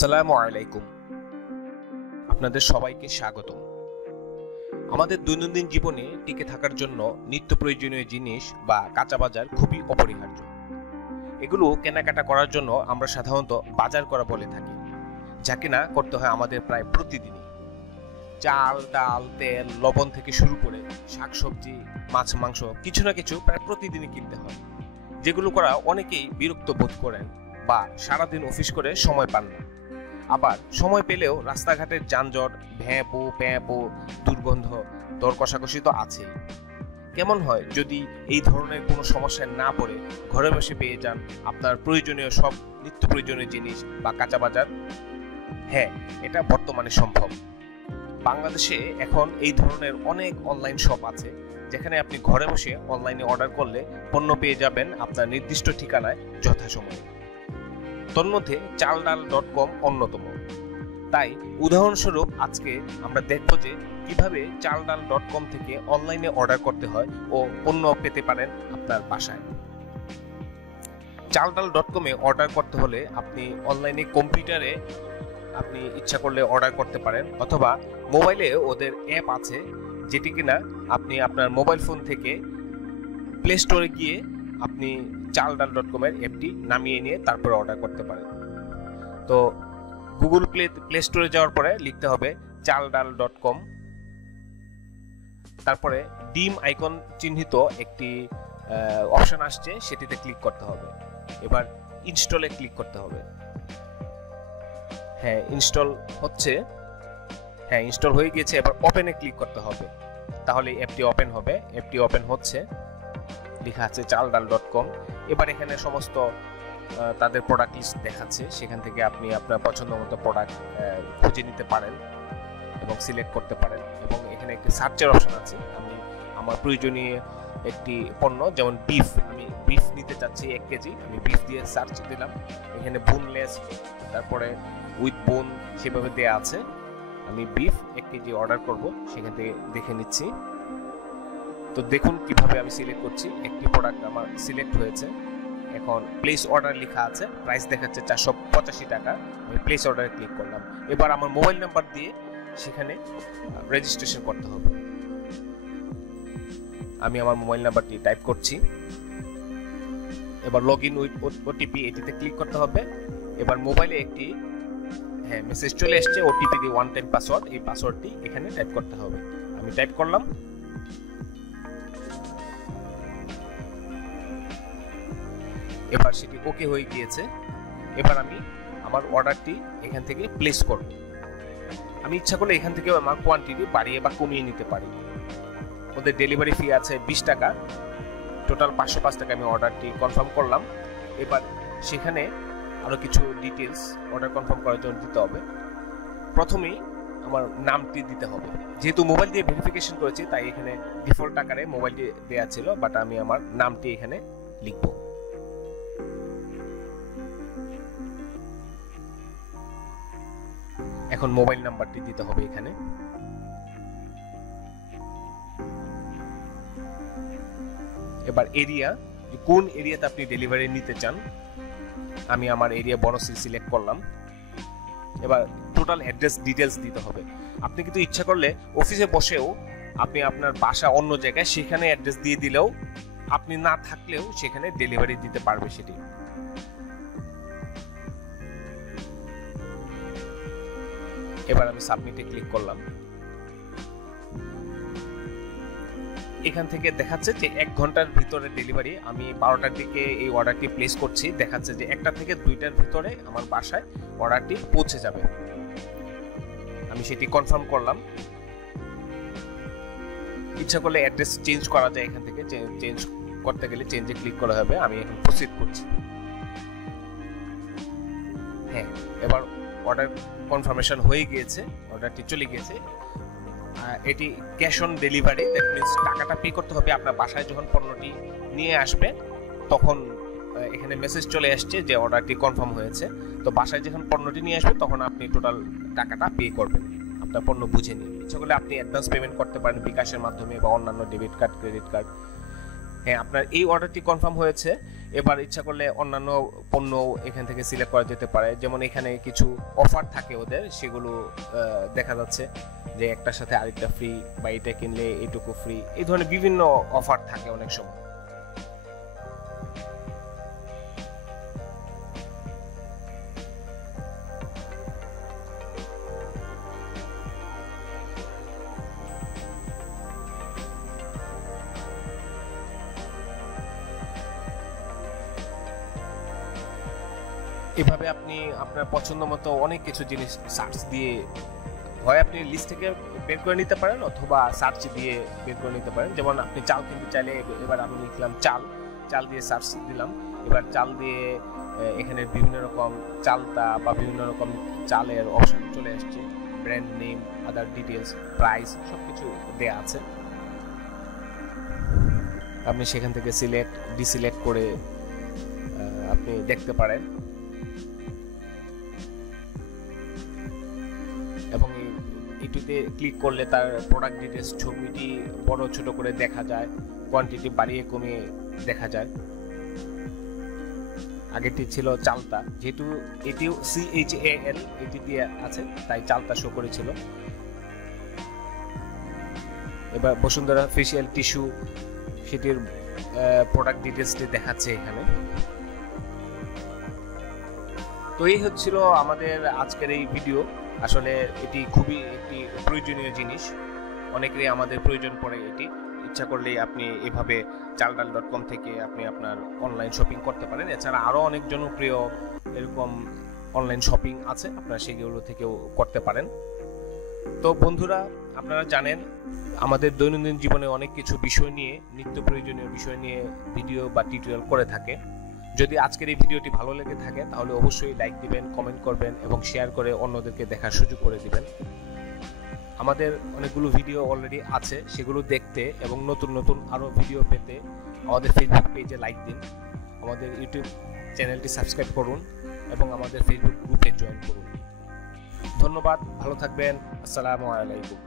আসসালামু আলাইকুম। আপনাদের সবাইকে স্বাগতম। আমাদের দৈনন্দিন জীবনে টিকে থাকার জন্য নিত্য প্রয়োজনীয় জিনিস বা কাঁচা বাজার খুবই অপরিহার্য। এগুলো কেনাকাটা করার জন্য আমরা সাধারণত বাজার করা বলে থাকি, যা কিনা করতে হয় আমাদের প্রায় প্রতিদিনই। চাল, ডাল, তেল, লবণ থেকে শুরু করে শাকসবজি, মাছ, মাংস কিছু না কিছু প্রায় প্রতিদিনই কিনতে হয়, যেগুলো করা অনেকেই বিরক্ত বোধ করেন বা সারাদিন অফিস করে সময় পান না। আবার সময় পেলেও রাস্তাঘাটের যানজট, ভ্যাঁপো প্যাঁপো, দুর্গন্ধ, দর কষাকষি তো আছেই। কেমন হয় যদি এই ধরনের কোনো সমস্যায় না পড়ে ঘরে বসে পেয়ে যান আপনার প্রয়োজনীয় সব নিত্য প্রয়োজনীয় জিনিস বা কাঁচা বাজার? হ্যাঁ, এটা বর্তমানে সম্ভব। বাংলাদেশে এখন এই ধরনের অনেক অনলাইন শপ আছে, যেখানে আপনি ঘরে বসে অনলাইনে অর্ডার করলে পণ্য পেয়ে যাবেন আপনার নির্দিষ্ট ঠিকানায় যথাসময়ে। তন্মধ্যে চালডাল.com অন্যতম। তাই উদাহরণস্বরূপ আজকে আমরা দেখব যে কিভাবে চালডাল.com থেকে অনলাইনে অর্ডার করতে হয় ও পণ্য পেতে পারেন আপনার বাসায়। চালডাল.com এ অর্ডার করতে হলে আপনি অনলাইনে কম্পিউটারে আপনি ইচ্ছা করলে অর্ডার করতে পারেন, অথবা মোবাইলে ওদের অ্যাপ আছে, যেটি কিনা আপনি আপনার মোবাইল ফোন থেকে প্লে স্টোরে গিয়ে আপনি চালডাল.com এর অ্যাপটি নামিয়ে নিয়ে তারপরে অর্ডার করতে পারেন। তো গুগল প্লে স্টোরে যাওয়ার পরে লিখতে হবে চালডাল.com, তারপরে ডিম আইকন চিহ্নিত একটি অপশন আসছে, সেটিতে ক্লিক করতে হবে। এবার ইনস্টলে ক্লিক করতে হবে। হ্যাঁ, ইনস্টল হচ্ছে। হ্যাঁ, ইনস্টল হয়ে গেছে। এবার ওপেনে ক্লিক করতে হবে, তাহলে অ্যাপটি ওপেন হবে। অ্যাপটি ওপেন হচ্ছে, লেখা আছে চালডাল.com। এবার এখানে সমস্ত তাদের প্রোডাক্ট লিস্ট দেখাচ্ছে, সেখান থেকে আপনি আপনার পছন্দ মতো প্রোডাক্ট খুঁজে নিতে পারেন এবং সিলেক্ট করতে পারেন। এবং এখানে একটি সার্চের অপশন আছে। আমি আমার প্রয়োজনীয় একটি পণ্য, যেমন বিফ, আমি বিফ নিতে চাচ্ছি 1 কেজি, আমি বিফ দিয়ে সার্চ দিলাম। এখানে বোনলেস, তারপরে উইথ বোন সেভাবে দেয়া আছে। আমি বিফ 1 কেজি অর্ডার করব, সেখান থেকে দেখে নিচ্ছি। তো দেখুন কিভাবে আমি সিলেক্ট করছি। একটি প্রোডাক্ট আমার সিলেক্ট হয়েছে। এখন প্লেস অর্ডার লেখা আছে, প্রাইস দেখাচ্ছে 485 টাকা। আমি প্লেস অর্ডারে ক্লিক করলাম। এবার আমার মোবাইল নাম্বার দিয়ে সেখানে রেজিস্ট্রেশন করতে হবে। আমি আমার মোবাইল নাম্বারটি টাইপ করছি। এবার লগ ইন উইথ ওটিপি, এটিতে ক্লিক করতে হবে। এবার মোবাইলে একটি মেসেজ চলে এসছে, ওটিপি দিয়ে ওয়ান টাইম পাসওয়ার্ড, এই পাসওয়ার্ডটি এখানে টাইপ করতে হবে। আমি টাইপ করলাম। এবার সেটি ওকে হয়ে গিয়েছে। এবার আমি আমার অর্ডারটি এখান থেকে প্লেস করব। আমি ইচ্ছা করলে এখান থেকে আমার কোয়ান্টিটি বাড়িয়ে বা কমিয়ে নিতে পারি। ওদের ডেলিভারি ফি আছে 20 টাকা, টোটাল 505 টাকা। আমি অর্ডারটি কনফার্ম করলাম। এবার সেখানে আরো কিছু ডিটেলস অর্ডার কনফার্ম করার জন্য দিতে হবে। প্রথমেই আমার নামটি দিতে হবে। যেহেতু মোবাইল দিয়ে ভেরিফিকেশন করেছি, তাই এখানে ডিফল্ট আকারে মোবাইলটি দেয়া ছিল, বাট আমি আমার নামটি এখানে লিখব। এখন মোবাইল নাম্বারটি দিতে হবে এখানে। এবার এরিয়া, কোন এরিয়াতে আপনি ডেলিভারি নিতে চান। আমি আমার এরিয়া বনশ্রী সিলেক্ট করলাম। এবার টোটাল অ্যাড্রেস ডিটেলস দিতে হবে। আপনি কিন্তু ইচ্ছা করলে অফিসে বসেও আপনি আপনার বাসা অন্য জায়গায়, সেখানে অ্যাড্রেস দিয়ে দিলেও, আপনি না থাকলেও সেখানে ডেলিভারি দিতে পারবে সেটি। এবার আমি সাবমিটে ক্লিক করলাম। এখান থেকে দেখাচ্ছে যে 1 ঘন্টার ভিতরে ডেলিভারি। আমি 12টার দিকে এই অর্ডারটি প্লেস করছি, দেখাচ্ছে যে 1টা থেকে 2টার ভিতরে আমার বাসায় অর্ডারটি পৌঁছে যাবে। আমি সেটি কনফার্ম করলাম। ইচ্ছা করলে অ্যাড্রেস চেঞ্জ করা যায়, এখান থেকে চেঞ্জ করতে গেলে চেঞ্জে ক্লিক করা হবে। আমি এখন প্রসিড করছি। হ্যাঁ, এবার অর্ডার কনফার্মেশন হয়ে গিয়েছে, অর্ডারটি চলে গিয়েছে। এটি cash on delivery, that means টাকাটা পে করতে হবে আপনার বাসায়। যখন পণ্যটি নিয়ে আসবে তখন এখানে মেসেজ চলে আসছে যে অর্ডারটি কনফার্ম হয়েছে। তো বাসায় যখন পণ্যটি নিয়ে আসবে তখন আপনি টোটাল টাকাটা পে করবেন আপনার পণ্য বুঝে নিয়ে। ইচ্ছা করলে আপনি অ্যাডভান্স পেমেন্ট করতে পারেন বিকাশের মাধ্যমে বা অন্যান্য ডেবিট কার্ড, ক্রেডিট কার্ড। হ্যাঁ, আপনার এই অর্ডারটি কনফার্ম হয়েছে। এবার ইচ্ছা করলে অন্যান্য পণ্য এখান থেকে সিলেক্ট করা যেতে পারে, যেমন এখানে কিছু অফার থাকে ওদের, সেগুলো দেখা যাচ্ছে যে একটার সাথে আরেকটা ফ্রি, বা এটা কিনলে এটুকু ফ্রি, এই ধরনের বিভিন্ন অফার থাকে অনেক সময়। এভাবে আপনি আপনার পছন্দ মতো অনেক কিছু জিনিস সার্চ দিয়ে হয় আপনি লিস্ট থেকে বের করে নিতে পারেন, অথবা সার্চ দিয়ে বের করে নিতে পারেন। যেমন আপনি চাল কিনতে চাইলে এবার আমি লিখলাম চাল দিয়ে সার্চ দিলাম। এবার চাল দিয়ে এখানে বিভিন্ন রকম চালতা বা বিভিন্ন রকম চালের অপশন চলে আসছে, brand name, other details, price, সবকিছু দেয়া আছে। আপনি সেখান থেকে সিলেক্ট ডিসিলেক্ট করে আপনি দেখতে পারেন, এবং এটিতে ক্লিক করলে তার প্রোডাক্ট ডিটেলস ছবিটি বড় ছোট করে দেখা যায়, কোয়ান্টিটি বাড়িয়ে কমিয়ে দেখা যায়। আগেরটি ছিল চালতা, যেহেতু এটিও CHAL এটি দিয়ে আছে তাই চালতা শো করেছিল। এবার বসুন্ধরা ফেসিয়াল টিস্যু, সেটির প্রোডাক্ট ডিটেলসটি দেখাচ্ছে এখানে। তো এই হচ্ছিল আমাদের আজকের এই ভিডিও। আসলে এটি খুবই একটি প্রয়োজনীয় জিনিস, অনেকেরই আমাদের প্রয়োজন পড়ে এটি। ইচ্ছা করলেই আপনি এভাবে চালডাল.com থেকে আপনি আপনার অনলাইন শপিং করতে পারেন। এছাড়া আরও অনেক জনপ্রিয় এরকম অনলাইন শপিং আছে, আপনারা সেগুলো থেকেও করতে পারেন। তো বন্ধুরা, আপনারা জানেন আমাদের দৈনন্দিন জীবনে অনেক কিছু বিষয় নিয়ে, নিত্য প্রয়োজনীয় বিষয় নিয়ে ভিডিও বা টিউটোরিয়াল করে থাকে। যদি আজকের এই ভিডিওটি ভালো লেগে থাকে তাহলে অবশ্যই লাইক দিবেন, কমেন্ট করবেন এবং শেয়ার করে অন্যদেরকে দেখার সুযোগ করে দিবেন। আমাদের অনেকগুলো ভিডিও অলরেডি আছে, সেগুলো দেখতে এবং নতুন নতুন আরও ভিডিও পেতে আমাদের ফেসবুক পেজে লাইক দিন, আমাদের ইউটিউব চ্যানেলটি সাবস্ক্রাইব করুন এবং আমাদের ফেসবুক গ্রুপে জয়েন করুন। ধন্যবাদ, ভালো থাকবেন, আসসালামু আলাইকুম।